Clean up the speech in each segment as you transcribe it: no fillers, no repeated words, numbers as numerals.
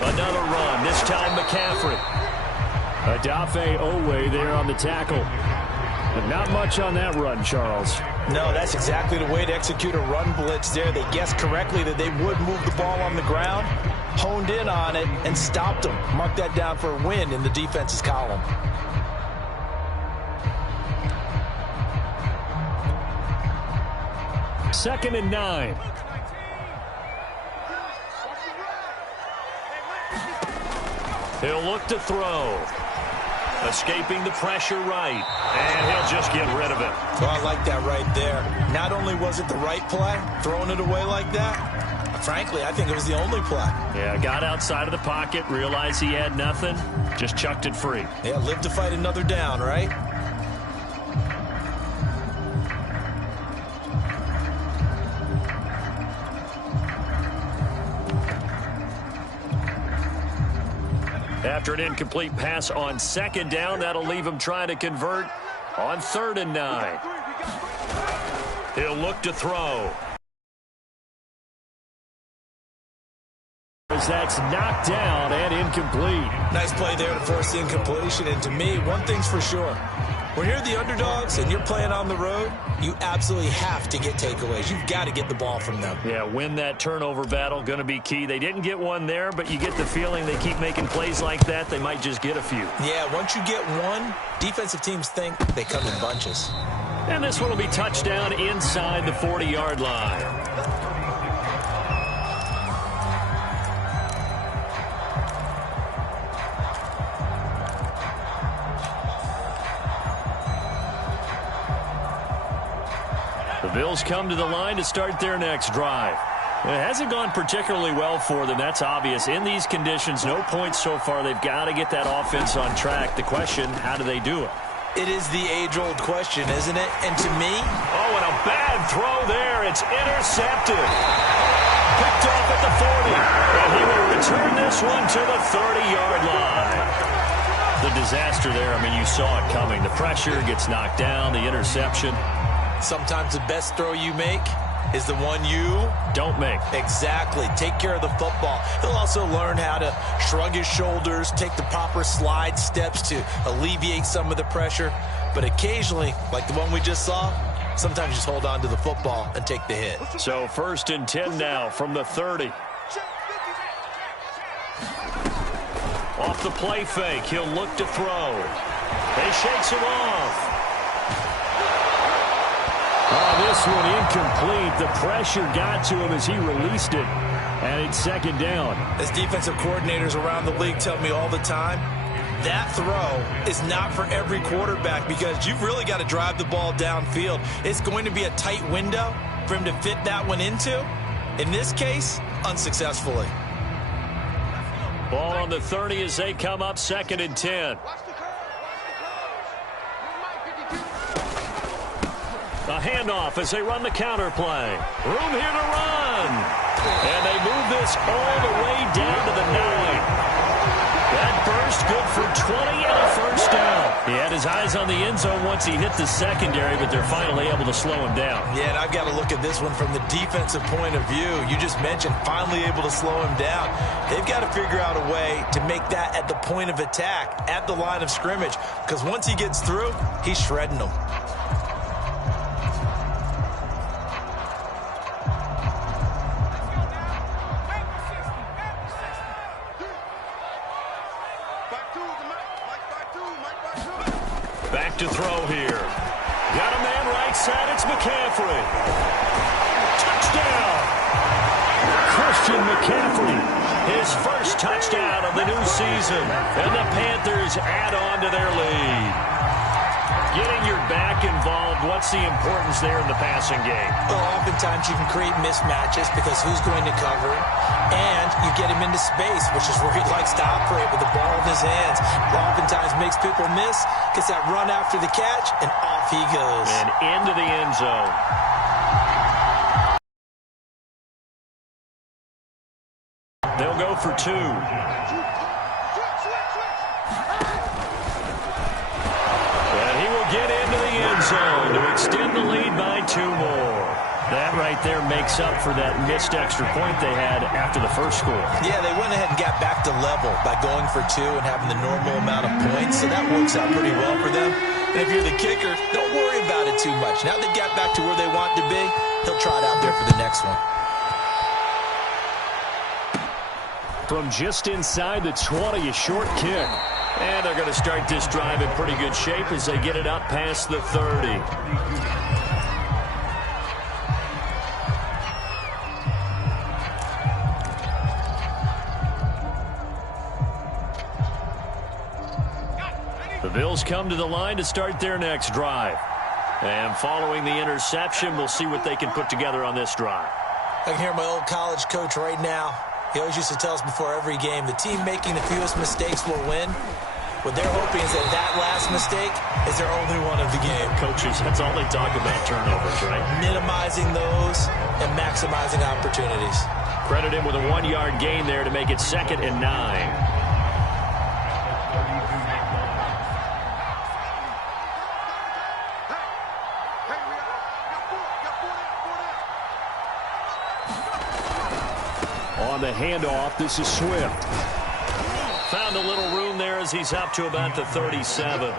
Another run, this time McCaffrey. Adafe Owe there on the tackle. But not much on that run, Charles. No, that's exactly the way to execute a run blitz there. They guessed correctly that they would move the ball on the ground, honed in on it, and stopped them. Mark that down for a win in the defense's column. Second and 9. He'll look to throw. Escaping the pressure right. And he'll just get rid of it. Well, I like that right there. Not only was it the right play, throwing it away like that, frankly, I think it was the only play. Yeah, got outside of the pocket, realized he had nothing, just chucked it free. Yeah, live to fight another down, right? After an incomplete pass on second down, that'll leave him trying to convert on 3rd and 9. He'll look to throw. As that's knocked down and incomplete. Nice play there to force the incompletion. And to me, one thing's for sure. When you're the underdogs and you're playing on the road, you absolutely have to get takeaways. You've got to get the ball from them. Yeah, win that turnover battle, going to be key. They didn't get one there, but you get the feeling they keep making plays like that, they might just get a few. Yeah, once you get one, defensive teams think they come in bunches. And this one will be touchdown inside the 40-yard line. The Bills come to the line to start their next drive. It hasn't gone particularly well for them. That's obvious. In these conditions, no points so far. They've got to get that offense on track. The question, how do they do it? It is the age-old question, isn't it? And to me... Oh, and a bad throw there. It's intercepted. Picked off at the 40. And he will return this one to the 30-yard line. The disaster there, I mean, you saw it coming. The pressure gets knocked down, the interception. Sometimes the best throw you make is the one you don't make. Exactly. Take care of the football. He'll also learn how to shrug his shoulders, take the proper slide steps to alleviate some of the pressure. But occasionally, like the one we just saw, sometimes just hold on to the football and take the hit. So 1st and 10 now from the 30. Off the play fake, he'll look to throw. He shakes him off. This one incomplete. The pressure got to him as he released it. And it's 2nd down. As defensive coordinators around the league tell me all the time, that throw is not for every quarterback because you've really got to drive the ball downfield. It's going to be a tight window for him to fit that one into. In this case, unsuccessfully. Ball on the 30 as they come up 2nd and 10. A handoff as they run the counter play. Room here to run. And they move this all the way down to the 9. That burst good for 20 and a 1st down. He had his eyes on the end zone once he hit the secondary, but they're finally able to slow him down. Yeah, and I've got to look at this one from the defensive point of view. You just mentioned finally able to slow him down. They've got to figure out a way to make that at the point of attack, at the line of scrimmage, because once he gets through, he's shredding them. Back to throw here. Got a man right side. It's McCaffrey. Touchdown. Christian McCaffrey. His first touchdown of the new season. And the Panthers add on to their lead. Getting your back involved, what's the importance there in the passing game? Well, oftentimes you can create mismatches because who's going to cover him? And you get him into space, which is where he likes to operate with the ball in his hands. Oftentimes makes people miss, gets that run after the catch, and off he goes. And into the end zone. They'll go for 2. And he will get into the end zone to extend the lead by 2 more. That right there makes up for that missed extra point they had after the first score. Yeah, they went ahead and got back to level by going for 2 and having the normal amount of points, so that works out pretty well for them. And if you're the kicker, don't worry about it too much. Now they got back to where they want to be, he'll try it out there for the next one. From just inside the 20, a short kick. And they're going to start this drive in pretty good shape as they get it up past the 30. The Bills come to the line to start their next drive. And following the interception, we'll see what they can put together on this drive. I can hear my old college coach right now. He always used to tell us before every game, the team making the fewest mistakes will win. What they're hoping is that last mistake is their only one of the game. Coaches, that's all they talk about, turnovers, right? Minimizing those and maximizing opportunities. Credit him with a 1-yard gain there to make it 2nd and 9. On the handoff, this is Swift. Found a little room there as he's up to about the 37.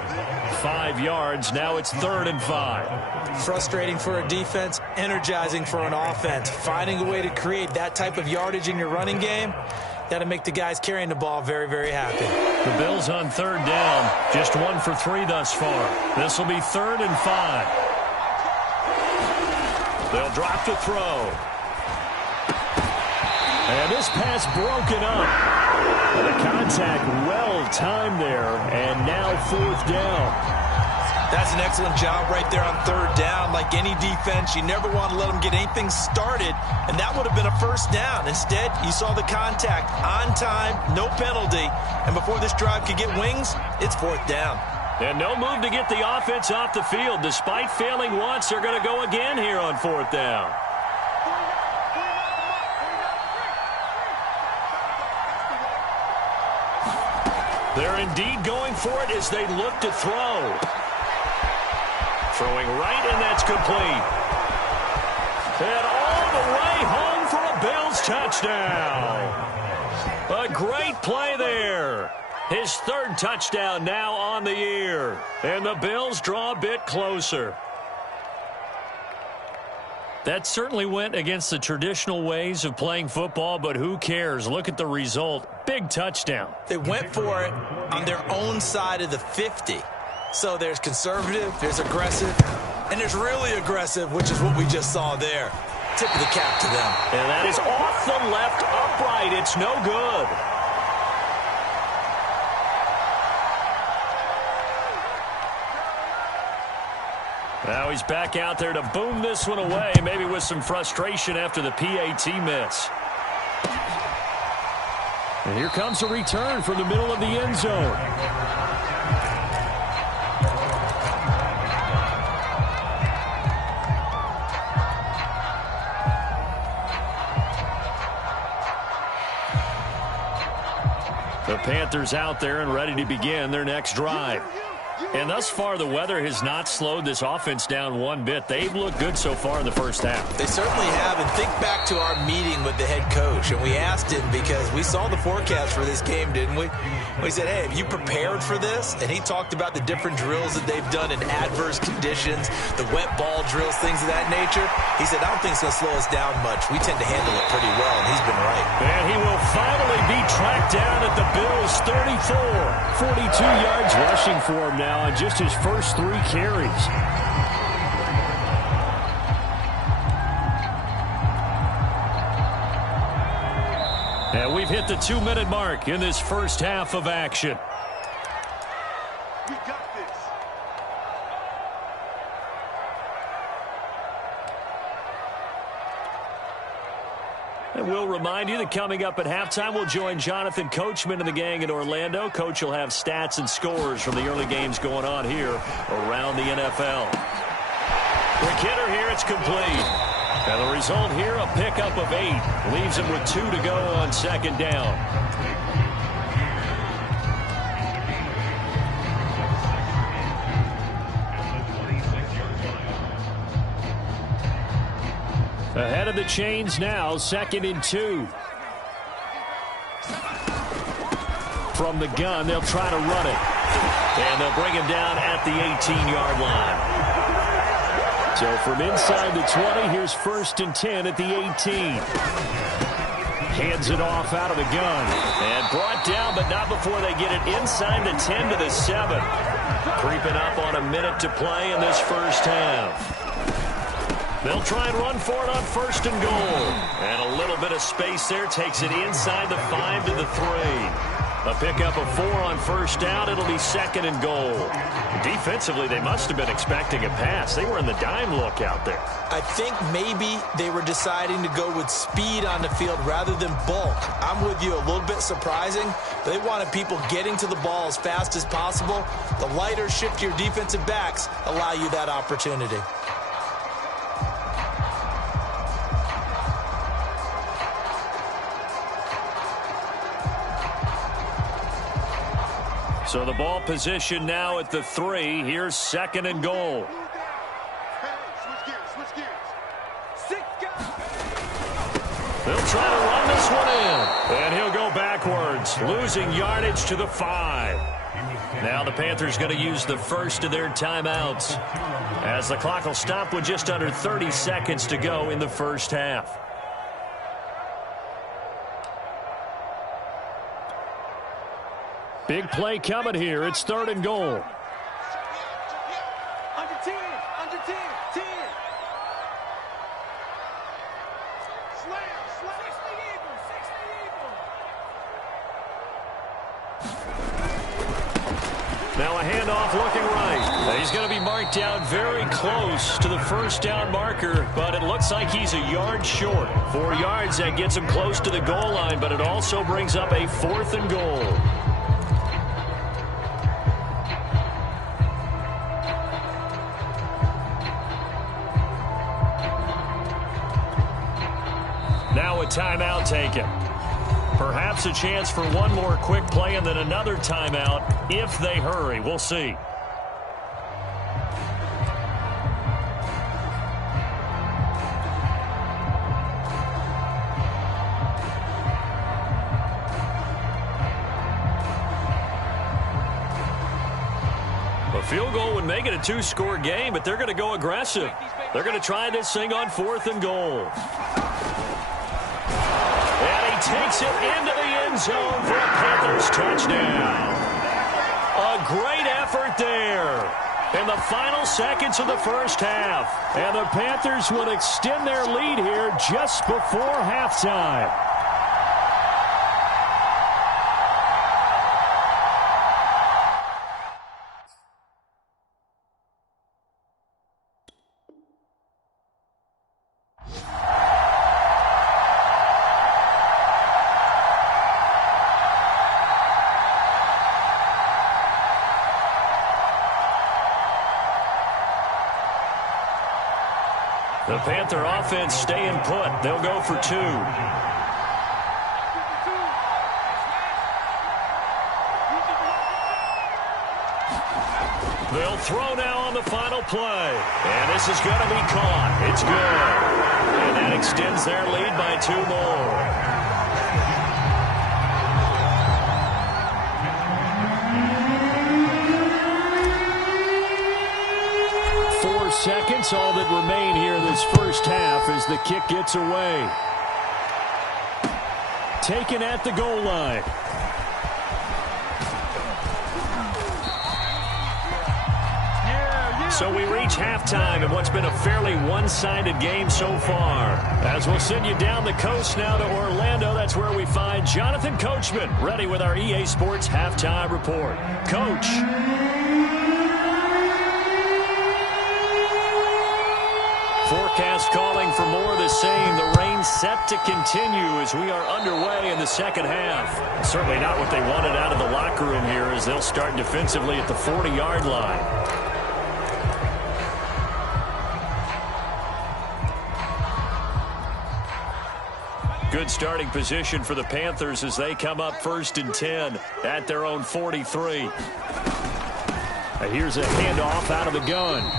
5 yards. Now it's 3rd and 5. Frustrating for a defense, energizing for an offense. Finding a way to create that type of yardage in your running game, that'll make the guys carrying the ball very, very happy. The Bills on 3rd down. Just 1 for 3 thus far. This will be 3rd and 5. They'll drop to throw. And this pass broken up. The contact well-timed there, and now 4th down. That's an excellent job right there on 3rd down. Like any defense, you never want to let them get anything started, and that would have been a 1st down. Instead, you saw the contact on time, no penalty, and before this drive could get wings, it's 4th down. And no move to get the offense off the field. Despite failing once, they're going to go again here on 4th down. They're indeed going for it as they look to throw. Throwing right, and that's complete. And all the way home for a Bills touchdown. A great play there. His 3rd touchdown now on the year. And the Bills draw a bit closer. That certainly went against the traditional ways of playing football, but who cares? Look at the result. Big touchdown. They went for it on their own side of the 50. So there's conservative, there's aggressive, and there's really aggressive, which is what we just saw there. Tip of the cap to them. And that is off the left upright. It's no good. Now he's back out there to boom this one away, maybe with some frustration after the PAT miss. And here comes a return from the middle of the end zone. The Panthers out there and ready to begin their next drive. And thus far, the weather has not slowed this offense down one bit. They've looked good so far in the first half. They certainly have. And think back to our meeting with the head coach. And we asked him, because we saw the forecast for this game, didn't we? We said, hey, have you prepared for this? And he talked about the different drills that they've done in adverse conditions, the wet ball drills, things of that nature. He said, I don't think it's going to slow us down much. We tend to handle it pretty well, and he's been right. And he will finally be tracked down at the Bills' 34. 42 yards rushing for him now on just his first 3 carries. And we've hit the 2-minute mark in this first half of action. We got this. And we'll remind you that coming up at halftime, we'll join Jonathan Coachman and the gang in Orlando. Coach will have stats and scores from the early games going on here around the NFL. Quick hitter here, it's complete. And the result here, a pickup of 8. Leaves him with 2 to go on 2nd down. Ahead of the chains now, 2nd and 2. From the gun, they'll try to run it. And they'll bring him down at the 18-yard line. So from inside the 20, here's 1st and 10 at the 18. Hands it off out of the gun. And brought down, but not before they get it inside the 10 to the 7. Creeping up on a minute to play in this first half. They'll try and run for it on 1st and goal. And a little bit of space there takes it inside the 5 to the 3. A pickup of 4 on 1st down. It'll be 2nd and goal. Defensively, they must have been expecting a pass. They were in the dime look out there. I think maybe they were deciding to go with speed on the field rather than bulk. I'm with you, a little bit surprising. They wanted people getting to the ball as fast as possible. The lighter, shiftier defensive backs allow you that opportunity. So the ball position now at the 3. Here's 2nd and goal. They'll try to run this one in. And he'll go backwards, losing yardage to the 5. Now the Panthers going to use the first of their timeouts, as the clock will stop with just under 30 seconds to go in the first half. Big play coming here. It's 3rd and goal. Under 10, under 10, 10. Slam, slam. 60 Now a handoff looking right. He's going to be marked down very close to the 1st down marker, but it looks like he's a yard short. 4 yards, that gets him close to the goal line, but it also brings up a 4th and goal. Now a timeout taken. Perhaps a chance for one more quick play and then another timeout if they hurry. We'll see. A field goal would make it a 2-score game, but they're going to go aggressive. They're going to try this thing on 4th and goal. Takes it into the end zone for a Panthers touchdown. A great effort there in the final seconds of the first half. And the Panthers would extend their lead here just before halftime. The Panther offense staying put. They'll go for 2. They'll throw now on the final play. And this is going to be caught. It's good. And that extends their lead by 2 more. Seconds, all that remain here in this first half as the kick gets away. Taken at the goal line. So we reach halftime in what's been a fairly one-sided game so far. As we'll send you down the coast now to Orlando, that's where we find Jonathan Coachman, ready with our EA Sports Halftime Report. Coach. Forecast calling for more of the same. The rain set to continue as we are underway in the second half. Certainly not what they wanted out of the locker room here as they'll start defensively at the 40-yard line. Good starting position for the Panthers as they come up 1st and 10 at their own 43. Here's a handoff out of the gun.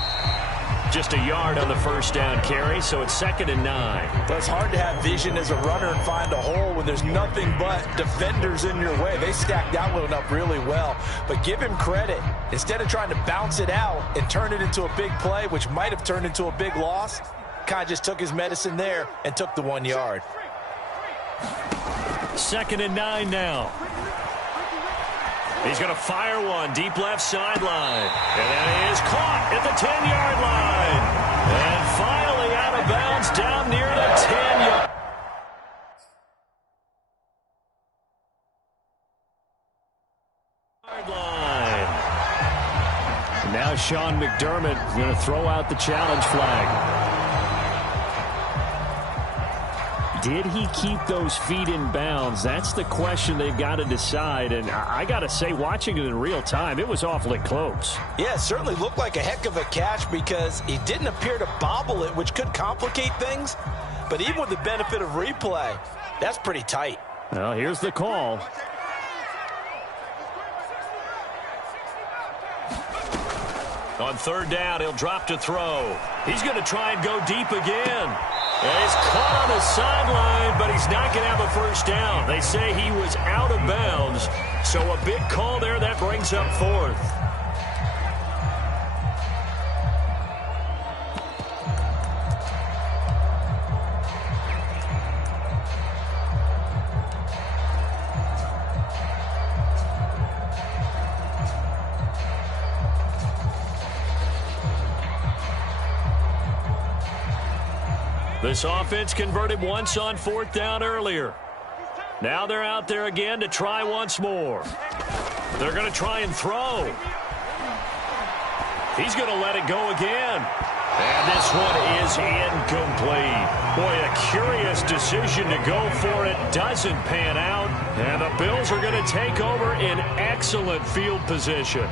Just a yard on the first down carry, so it's 2nd and 9. Well, it's hard to have vision as a runner and find a hole when there's nothing but defenders in your way. They stacked that one up really well. But give him credit. Instead of trying to bounce it out and turn it into a big play, which might have turned into a big loss, kind of just took his medicine there and took the 1 yard. 2nd and 9 now. He's going to fire one deep left sideline. And that is caught at the 10-yard line. And finally out of bounds down near the 10-yard line. Now Sean McDermott is going to throw out the challenge flag. Did he keep those feet in bounds? That's the question they've got to decide. And I got to say, watching it in real time, it was awfully close. Yeah, it certainly looked like a heck of a catch because he didn't appear to bobble it, which could complicate things. But even with the benefit of replay, that's pretty tight. Well, here's the call. On 3rd down, he'll drop to throw. He's going to try and go deep again. And he's caught on the sideline, but he's not going to have a first down. They say he was out of bounds, so a big call there that brings up 4th. This offense converted once on 4th down earlier. Now they're out there again to try once more. They're going to try and throw. He's going to let it go again. And this one is incomplete. Boy, a curious decision to go for it. Doesn't pan out. And the Bills are going to take over in excellent field position.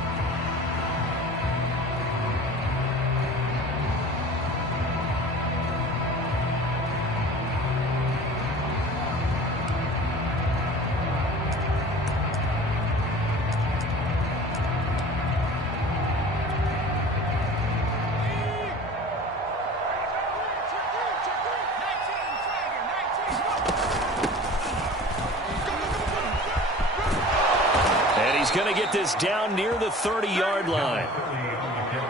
Going to get this down near the 30-yard line.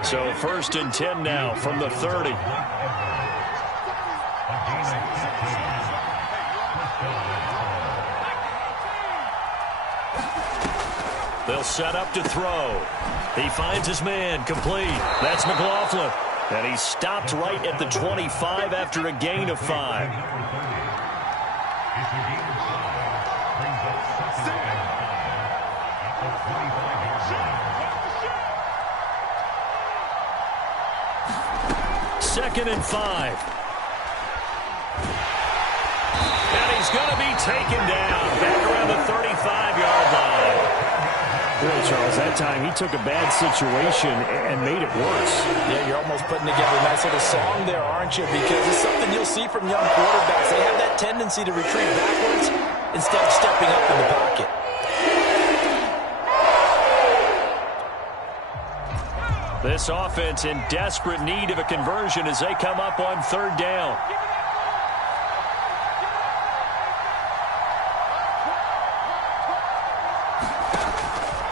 So 1st and 10 now from the 30. They'll set up to throw. He finds his man complete. That's McLaughlin. And he stopped right at the 25 after a gain of 5. Second and 5. And he's going to be taken down back around the 35-yard line. Boy, Charles, that time he took a bad situation and made it worse. Yeah, you're almost putting together a nice little song there, aren't you? Because it's something you'll see from young quarterbacks. They have that tendency to retreat backwards instead of stepping up in the pocket. This offense in desperate need of a conversion as they come up on 3rd down.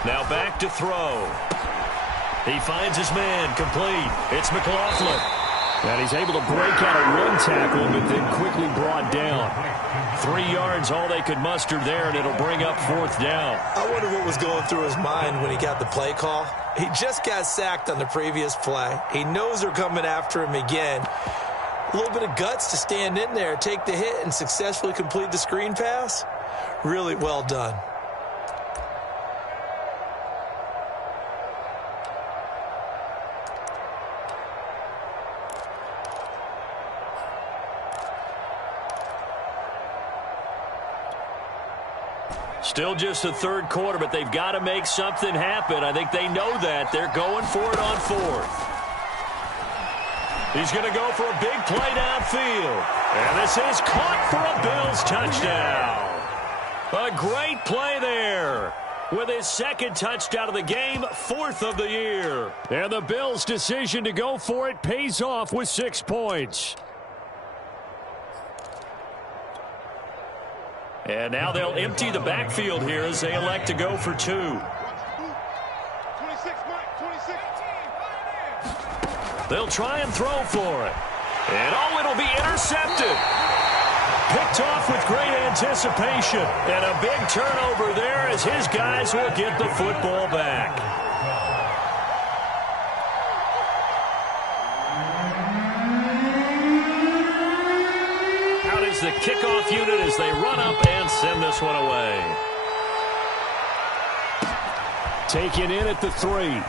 Now back to throw. He finds his man complete. It's McLaughlin. And he's able to break out of one tackle, but then quickly brought down. 3 yards, all they could muster there, and it'll bring up 4th down. I wonder what was going through his mind when he got the play call. He just got sacked on the previous play. He knows they're coming after him again. A little bit of guts to stand in there, take the hit, and successfully complete the screen pass. Really well done. Still just the 3rd quarter, but they've got to make something happen. I think they know that. They're going for it on 4th. He's going to go for a big play downfield. And this is caught for a Bills touchdown. A great play there. with his second touchdown of the game, 4th of the year. And the Bills' decision to go for it pays off with 6 points. And now they'll empty the backfield here as they elect to go for 2. 26, Mike, 26. They'll try and throw for it. And, oh, it'll be intercepted. Picked off with great anticipation. And a big turnover there as his guys will get the football back. Out is the kickoff unit as they run up and send this one away. Taken in at the 3.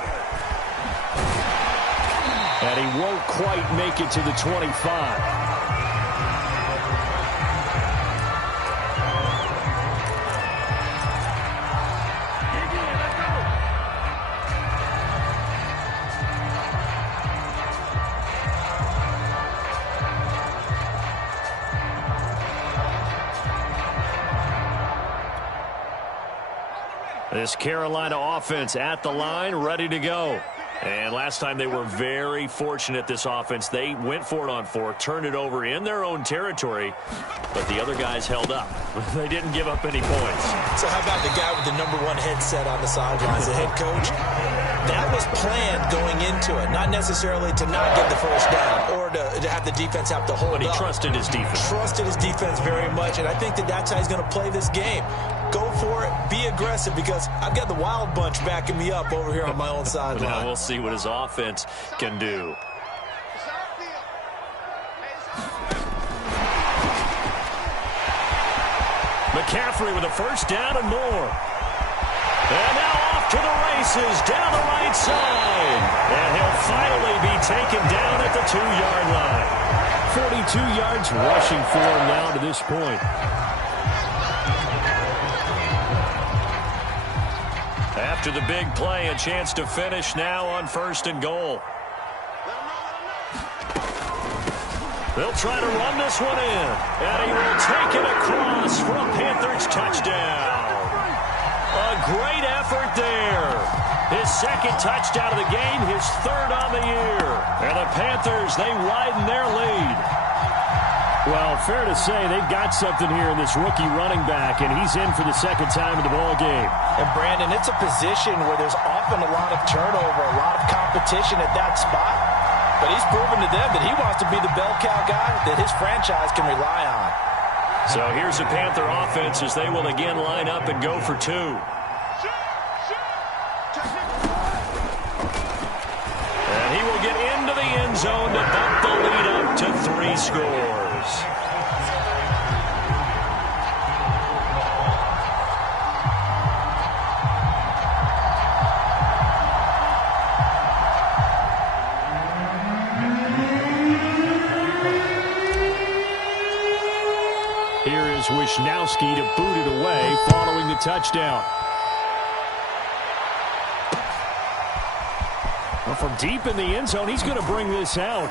And he won't quite make it to the 25. This Carolina offense at the line, ready to go. And last time they were very fortunate, this offense. They went for it on 4, turned it over in their own territory, but the other guys held up. They didn't give up any points. So how about the guy with the #1 headset on the sidelines, the head coach? That was planned going into it, not necessarily to not get the first down or to have the defense have to hold up. But he trusted his defense. Trusted his defense very much, and I think that's how he's going to play this game. Go for it, be aggressive, because I've got the wild bunch backing me up over here on my own sideline. Now we'll see what his offense can do. McCaffrey with a first down and more. And now off to the races down the right side. And he'll finally be taken down at the 2-yard line. 42 yards rushing for him now to this point. After the big play, a chance to finish now on 1st and goal. They'll try to run this one in. And he will take it across for a Panthers touchdown. A great effort there. His second touchdown of the game, his 3rd on the year. And the Panthers, they widen their lead. Well, fair to say they've got something here in this rookie running back, and he's in for the second time in the ball game. And, Brandon, it's a position where there's often a lot of turnover, a lot of competition at that spot. But he's proven to them that he wants to be the bell cow guy that his franchise can rely on. So here's the Panther offense as they will again line up and go for 2. And he will get into the end zone to bump the lead up to 3 scores. Here is Wisnowski to boot it away following the touchdown. Well, from deep in the end zone, he's going to bring this out.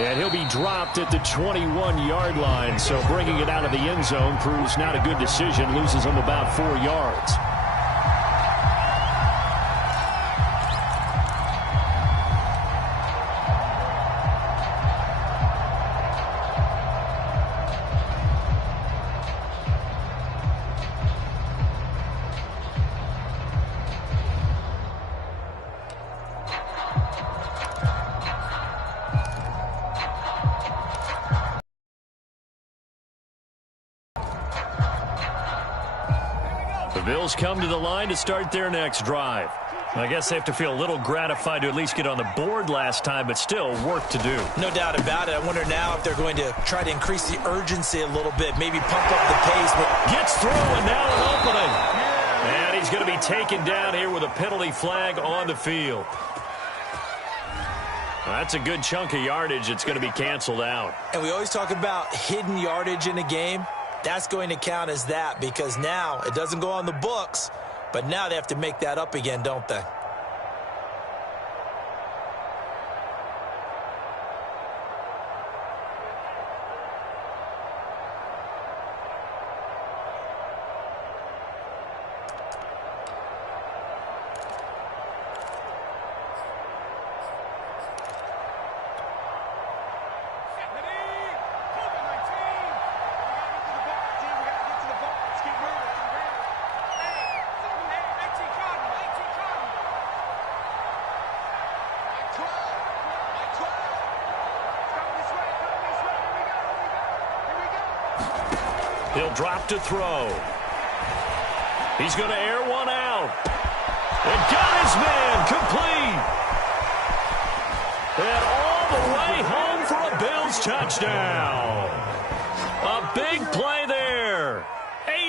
And he'll be dropped at the 21-yard line. So bringing it out of the end zone proves not a good decision. Loses him about 4 yards. The Bills come to the line to start their next drive. I guess they have to feel a little gratified to at least get on the board last time, but still work to do. No doubt about it. I wonder now if they're going to try to increase the urgency a little bit, maybe pump up the pace. But gets through, and now an opening. And he's going to be taken down here with a penalty flag on the field. That's a good chunk of yardage. It's going to be canceled out. And we always talk about hidden yardage in a game. That's going to count as that because now it doesn't go on the books, but now they have to make that up again, don't they? He'll drop to throw. He's going to air one out. And got his man complete. And all the way home for a Bills touchdown. A big play there.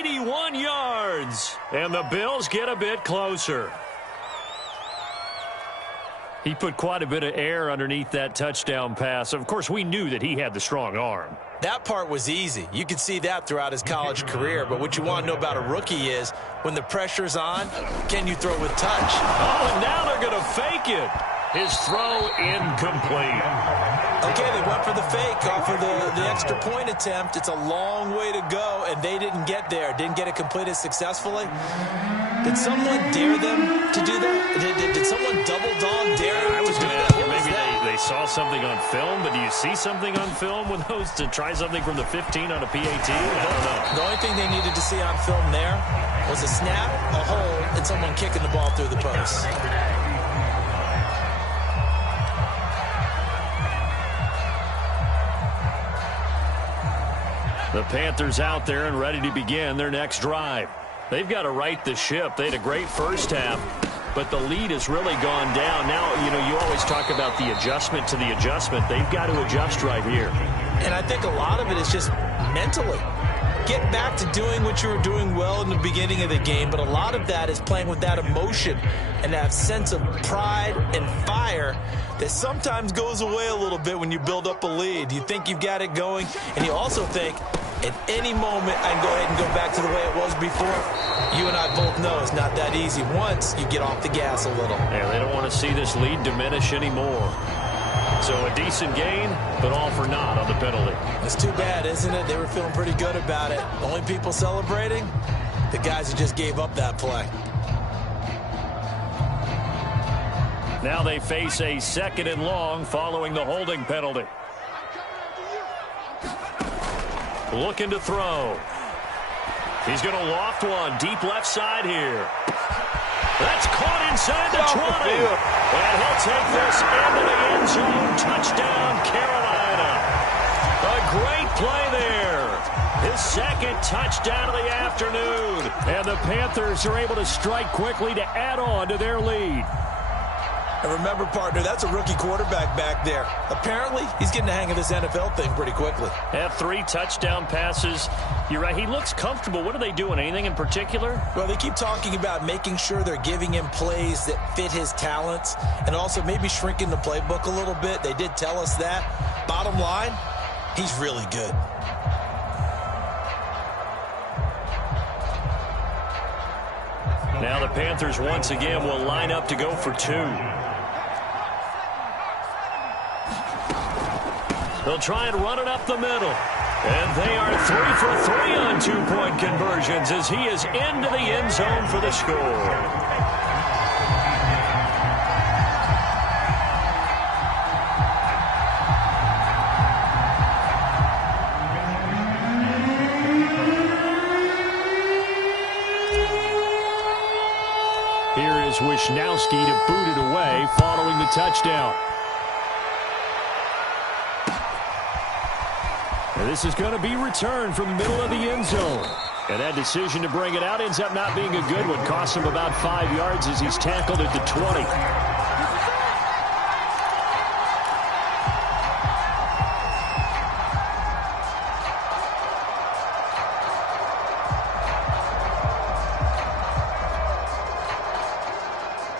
81 yards. And the Bills get a bit closer. He put quite a bit of air underneath that touchdown pass. Of course, we knew that he had the strong arm. That part was easy. You could see that throughout his college career. But what you want to know about a rookie is when the pressure's on, can you throw with touch? Oh, and now they're going to fake it. His throw incomplete. Okay, they went for the fake off of the extra point attempt. It's a long way to go, and they didn't get there. Didn't get it completed successfully. Did someone dare them to do that? Did someone double dog dare them to do that? Maybe they saw something on film, but do you see something on film with those to try something from the 15 on a PAT? I don't know. The only thing they needed to see on film there was a snap, a hole, and someone kicking the ball through the post. The Panthers out there and ready to begin their next drive. They've got to right the ship. They had a great first half, but the lead has really gone down. Now, you always talk about the adjustment to the adjustment. They've got to adjust right here. And I think a lot of it is just mentally. Get back to doing what you were doing well in the beginning of the game, but a lot of that is playing with that emotion and that sense of pride and fire that sometimes goes away a little bit when you build up a lead. You think you've got it going, and you also think, at any moment, I can go ahead and go back to the way it was before. You and I both know it's not that easy once you get off the gas a little. Yeah, they don't want to see this lead diminish anymore. So a decent gain, but all for naught on the penalty. It's too bad, isn't it? They were feeling pretty good about it. The only people celebrating, the guys who just gave up that play. Now they face a 2nd and long following the holding penalty. Looking to throw. He's going to loft one deep left side here. That's caught inside the 20. And he'll take this into the end zone. Touchdown, Carolina. A great play there. His 2nd touchdown of the afternoon. And the Panthers are able to strike quickly to add on to their lead. And remember, partner, that's a rookie quarterback back there. Apparently, he's getting the hang of this NFL thing pretty quickly. Have 3 touchdown passes. You're right, he looks comfortable. What are they doing? Anything in particular? Well, they keep talking about making sure they're giving him plays that fit his talents and also maybe shrinking the playbook a little bit. They did tell us that. Bottom line, he's really good. Now the Panthers once again will line up to go for 2. They'll try and run it up the middle. And they are 3 for 3 on 2-point conversions as he is into the end zone for the score. Here is Wisnowski to boot it away following the touchdown. And this is going to be returned from the middle of the end zone. And that decision to bring it out ends up not being a good one. Costs him about 5 yards as he's tackled at the 20.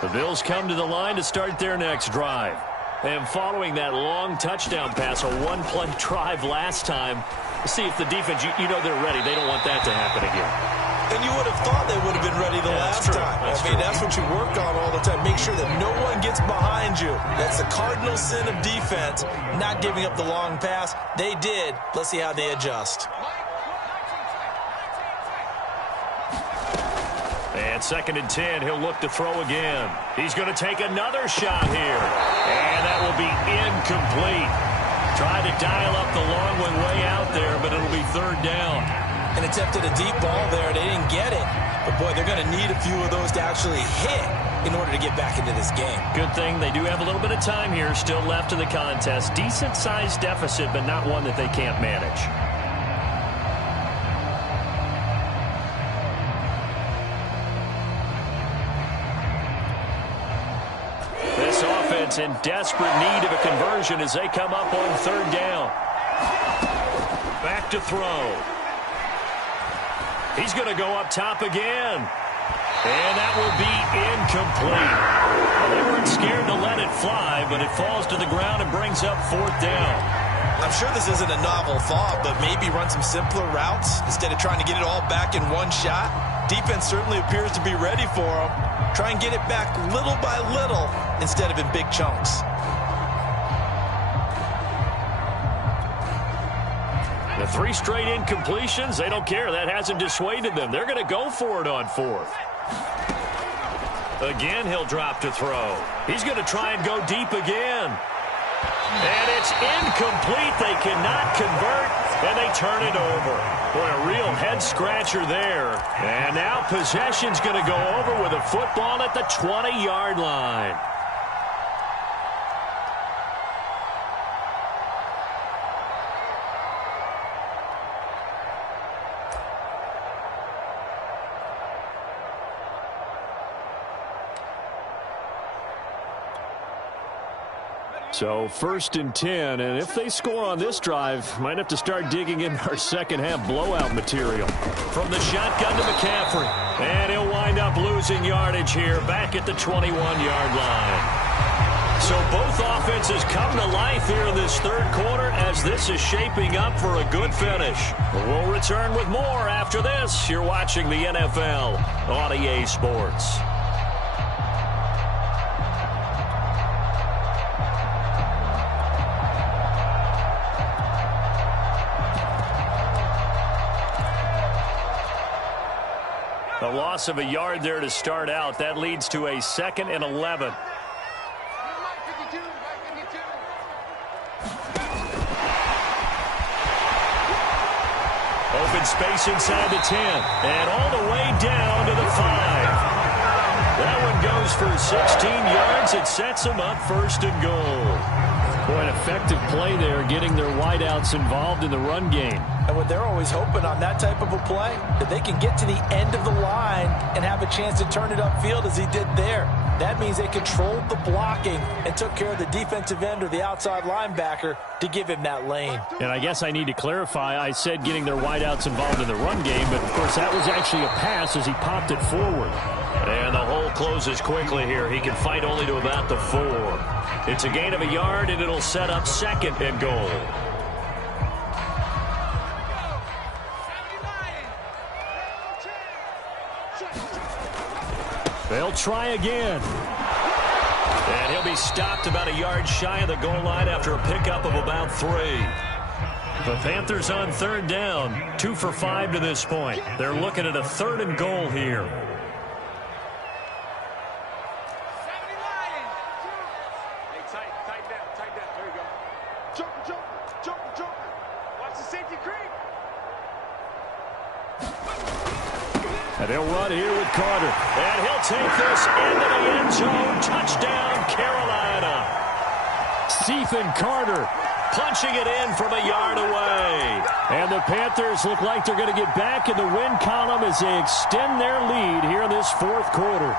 The Bills come to the line to start their next drive. And following that long touchdown pass, a one-play drive last time, see if the defense, you know they're ready. They don't want that to happen again. And you would have thought they would have been ready the last time. That's what you work on all the time. Make sure that no one gets behind you. That's the cardinal sin of defense, not giving up the long pass. They did. Let's see how they adjust. And 2nd and 10, he'll look to throw again. He's going to take another shot here. And that will be incomplete. Tried to dial up the long one way out there, but it'll be 3rd down. And attempted a deep ball there. They didn't get it. But, boy, they're going to need a few of those to actually hit in order to get back into this game. Good thing they do have a little bit of time here still left in the contest. Decent-sized deficit, but not one that they can't manage. offense in desperate need of a conversion as they come up on third down. Back to throw. He's going to go up top again. And that will be incomplete. They weren't scared to let it fly, but it falls to the ground and brings up fourth down. I'm sure this isn't a novel thought, but maybe run some simpler routes instead of trying to get it all back in one shot. Defense certainly appears to be ready for them. Try and get it back little by little instead of in big chunks. The 3 straight incompletions, they don't care. That hasn't dissuaded them. They're going to go for it on fourth. Again, he'll drop to throw. He's going to try and go deep again. And it's incomplete. They cannot convert, and they turn it over. Boy, a real head-scratcher there. And now possession's going to go over with a football at the 20-yard line. So 1st and 10, and if they score on this drive, might have to start digging in our second half blowout material. From the shotgun to McCaffrey, and he'll wind up losing yardage here back at the 21-yard line. So both offenses come to life here in this third quarter as this is shaping up for a good finish. We'll return with more after this. You're watching the NFL on EA Sports. A loss of a yard there to start out. That leads to a 2nd and 11. Open space inside the 10. And all the way down to the 5. That one goes for 16 yards. It sets them up 1st and goal. Boy, an effective play there, getting their wideouts involved in the run game. And what they're always hoping on that type of a play, that they can get to the end of the line and have a chance to turn it upfield as he did there. That means they controlled the blocking and took care of the defensive end or the outside linebacker to give him that lane. And I guess I need to clarify, I said getting their wideouts involved in the run game, but of course that was actually a pass as he popped it forward. And the hole closes quickly here. He can fight only to about the 4. It's a gain of a yard, and it'll set up 2nd and goal. They'll try again. And he'll be stopped about a yard shy of the goal line after a pickup of about 3. The Panthers on third down, 2 for 5 to this point. They're looking at a 3rd and goal here. And they'll run here with Carter. And he'll take this into the end zone. Touchdown, Carolina. Stephen Carter punching it in from a yard away. And the Panthers look like they're going to get back in the win column as they extend their lead here in this 4th quarter.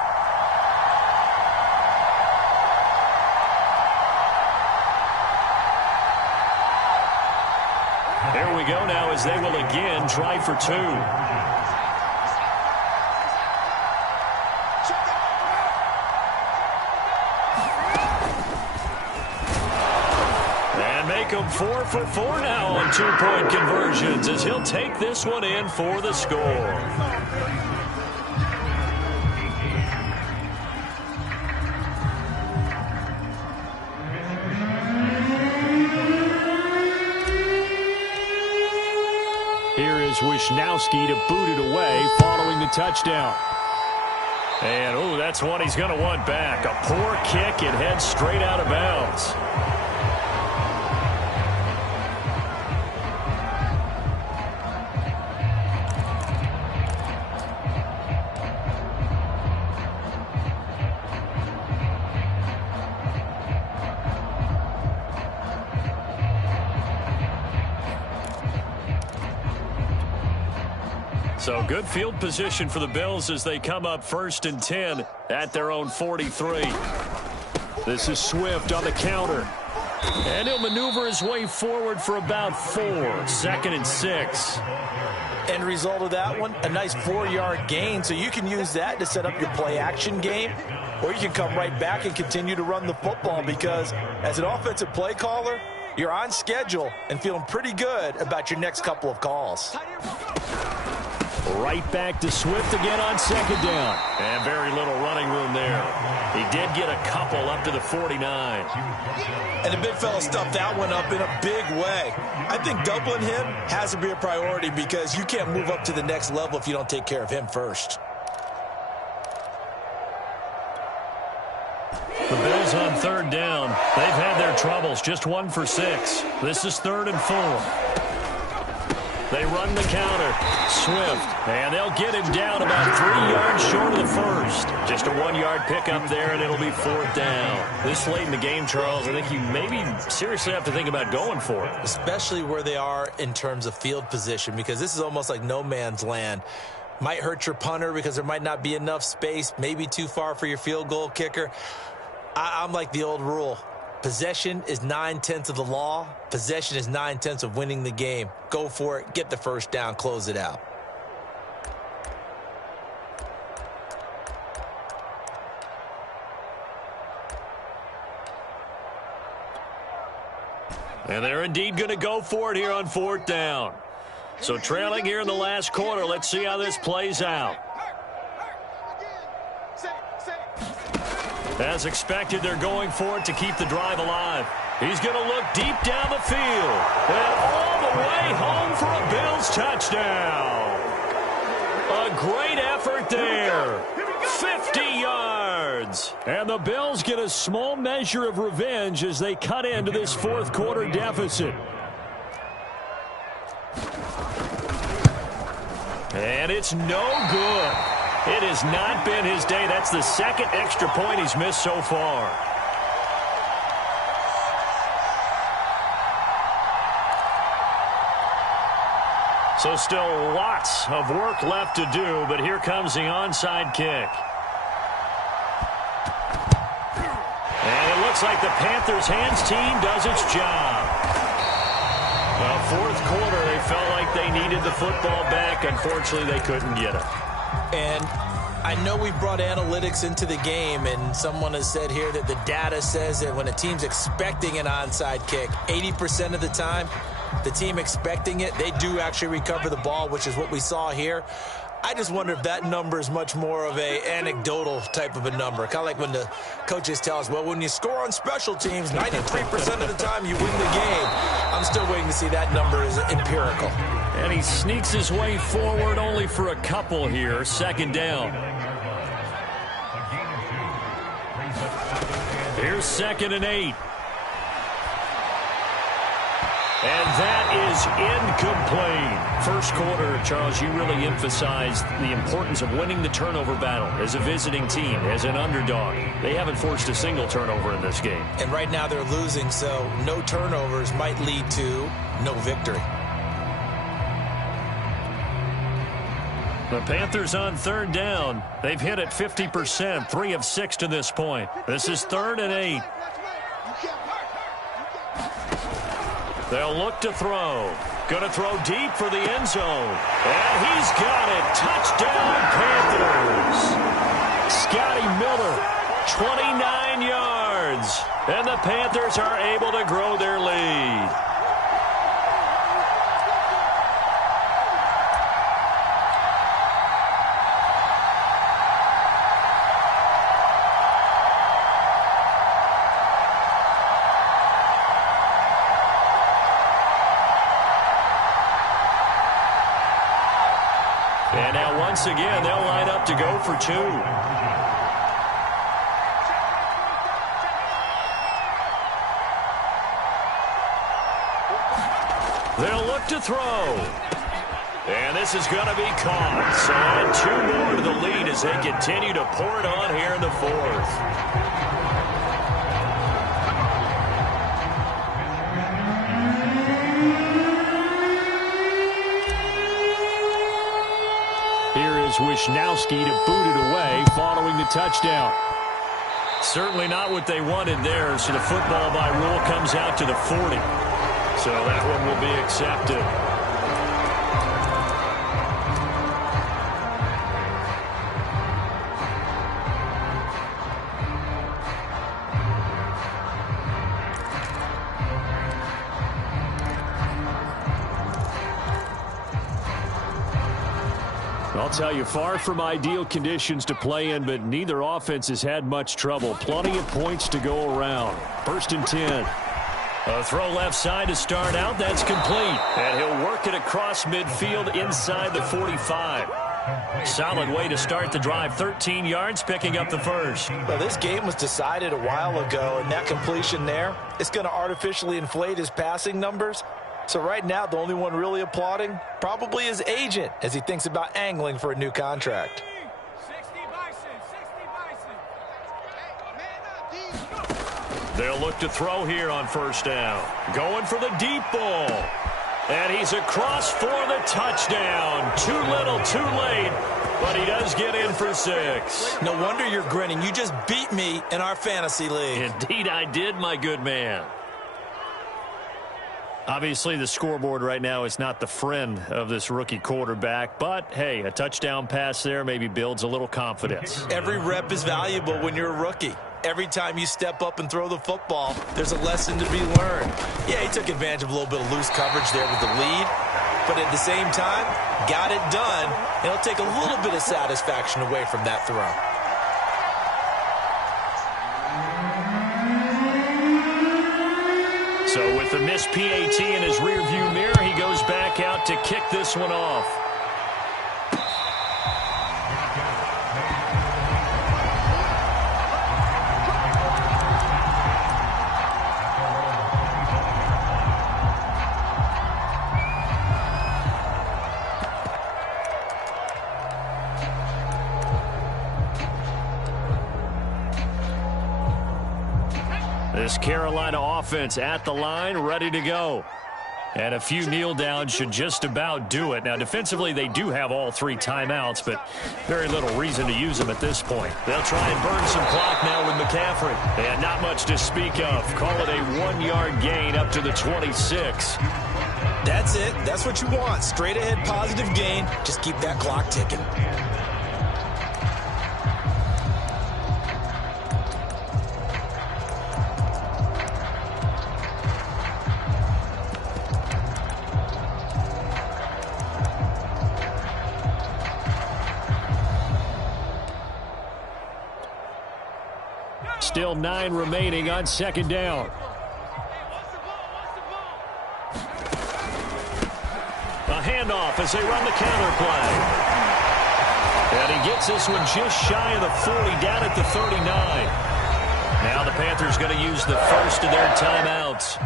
There we go now as they will again try for 2. Make him 4 for 4 now on 2-point conversions as he'll take this one in for the score. Here is Wisnowski to boot it away following the touchdown. And, oh, that's one he's going to want back. A poor kick. It heads straight out of bounds. So good field position for the Bills as they come up 1st and 10 at their own 43. This is Swift on the counter. And he'll maneuver his way forward for about 4. 2nd and 6. End result of that one, a nice 4-yard gain. So you can use that to set up your play-action game, or you can come right back and continue to run the football because as an offensive play caller, you're on schedule and feeling pretty good about your next couple of calls. Right back to Swift again on 2nd down. And very little running room there. He did get a couple up to the 49. And the big fella stuffed that one up in a big way. I think doubling him has to be a priority because you can't move up to the next level if you don't take care of him first. The Bills on 3rd down. They've had their troubles. Just 1 for 6. This is 3rd and 4. They run the counter. Swift. And they'll get him down about 3 yards short of the first. Just a 1-yard pickup there, and it'll be 4th down. This late in the game, Charles, I think you maybe seriously have to think about going for it. Especially where they are in terms of field position, because this is almost like no man's land. Might hurt your punter because there might not be enough space, maybe too far for your field goal kicker. I'm like the old rule. Possession is 9/10 of the law. Possession is 9/10 of winning the game. Go for it. Get the first down. Close it out. And they're indeed going to go for it here on 4th down. So trailing here in the last quarter. Let's see how this plays out. As expected, they're going for it to keep the drive alive. He's going to look deep down the field. And all the way home for a Bills touchdown. A great effort there. 50 yards. And the Bills get a small measure of revenge as they cut into this 4th quarter deficit. And it's no good. It has not been his day. That's the 2nd extra point he's missed so far. So still lots of work left to do, but here comes the onside kick. And it looks like the Panthers' hands team does its job. Well, 4th quarter, they felt like they needed the football back. Unfortunately, they couldn't get it. And I know we brought analytics into the game, and someone has said here that the data says that when a team's expecting an onside kick, 80% of the time, the team expecting it, they do actually recover the ball, which is what we saw here. I just wonder if that number is much more of a anecdotal type of a number. Kind of like when the coaches tell us, well, when you score on special teams, 93% of the time you win the game. I'm still waiting to see that number is empirical. And he sneaks his way forward only for a couple here. 2nd down. Here's 2nd and 8. And that is incomplete. First quarter, Charles, you really emphasized the importance of winning the turnover battle as a visiting team, as an underdog. They haven't forced a single turnover in this game. And right now they're losing, so no turnovers might lead to no victory. The Panthers on 3rd down. They've hit it 50%, 3 of 6 to this point. This is 3rd and 8. They'll look to throw. Going to throw deep for the end zone. And he's got it. Touchdown, Panthers. Scotty Miller, 29 yards. And the Panthers are able to grow their lead. And now once again, they'll line up to go for 2. They'll look to throw. And this is going to be caught. So add 2 more to the lead as they continue to pour it on here in the 4th. Wishnowski to boot it away following the touchdown. Certainly not what they wanted there, so the football by rule comes out to the 40. So that one will be accepted. I'll tell you, far from ideal conditions to play in, but neither offense has had much trouble. Plenty of points to go around. 1st and 10. A throw left side to start out. That's complete. And he'll work it across midfield inside the 45. Solid way to start the drive. 13 yards, picking up the first. Well, this game was decided a while ago, and that completion there is going to artificially inflate his passing numbers. So right now, the only one really applauding probably his agent as he thinks about angling for a new contract. 60 Bison. They'll look to throw here on 1st down. Going for the deep ball. And he's across for the touchdown. Too little, too late. But he does get in for 6. No wonder you're grinning. You just beat me in our fantasy league. Indeed I did, my good man. Obviously, the scoreboard right now is not the friend of this rookie quarterback. But, hey, a touchdown pass there maybe builds a little confidence. Every rep is valuable when you're a rookie. Every time you step up and throw the football, there's a lesson to be learned. Yeah, he took advantage of a little bit of loose coverage there with the lead. But at the same time, got it done. And it'll take a little bit of satisfaction away from that throw. So with the missed PAT in his rearview mirror, he goes back out to kick this one off. This Carolina offense at the line, ready to go. And a few kneel downs should just about do it. Now, defensively, they do have all 3 timeouts, but very little reason to use them at this point. They'll try and burn some clock now with McCaffrey. And not much to speak of. Call it a 1-yard gain up to the 26. That's it. That's what you want. Straight ahead positive gain. Just keep that clock ticking. Still 9 remaining on 2nd down. A handoff as they run the counter play. And he gets this one just shy of the 40, down at the 39. Now the Panthers going to use the first of their timeouts.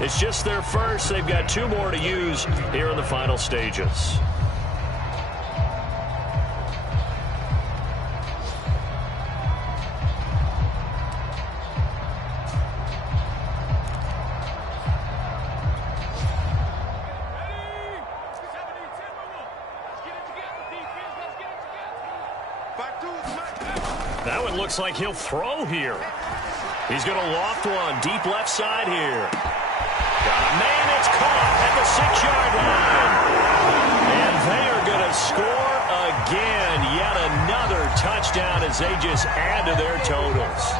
It's just their first. They've got 2 more to use here in the final stages. That one looks like he'll throw here. He's going to loft one deep left side here. Got a man, it's caught at the 6-yard line. And they are going to score again. Yet another touchdown as they just add to their totals.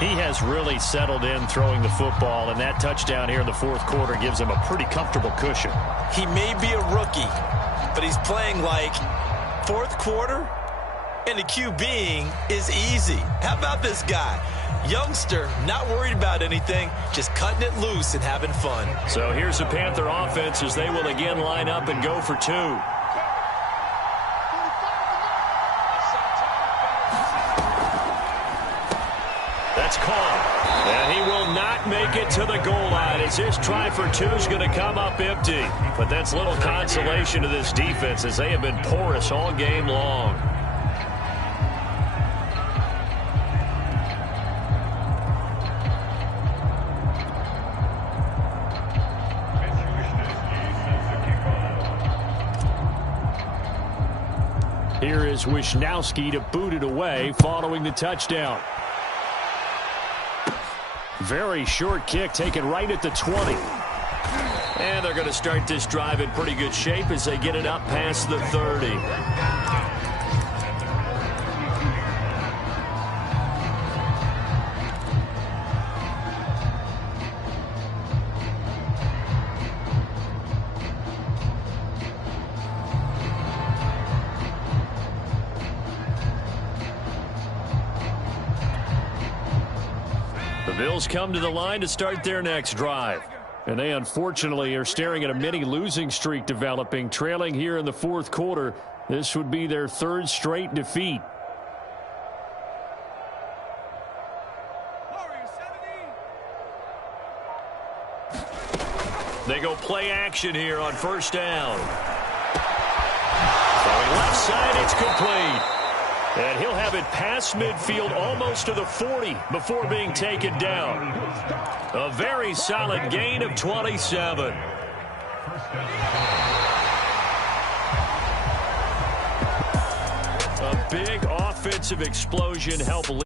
He has really settled in throwing the football, and that touchdown here in the 4th quarter gives him a pretty comfortable cushion. He may be a rookie, but he's playing like 4th quarter, and the QBing is easy. How about this guy? Youngster, not worried about anything, just cutting it loose and having fun. So here's the Panther offense as they will again line up and go for 2. That's caught. And he will not make it to the goal line as his try for 2 is going to come up empty. But that's little consolation to this defense as they have been porous all game long. Here is Wisnowski to boot it away following the touchdown. Very short kick taken right at the 20. And they're going to start this drive in pretty good shape as they get it up past the 30. The Bills come to the line to start their next drive. And they unfortunately are staring at a mini losing streak developing, trailing here in the fourth quarter. This would be their third straight defeat. They go play action here on first down. Throwing left side, it's complete. And he'll have it past midfield almost to the 40 before being taken down. A very solid gain of 27. A big offensive explosion helped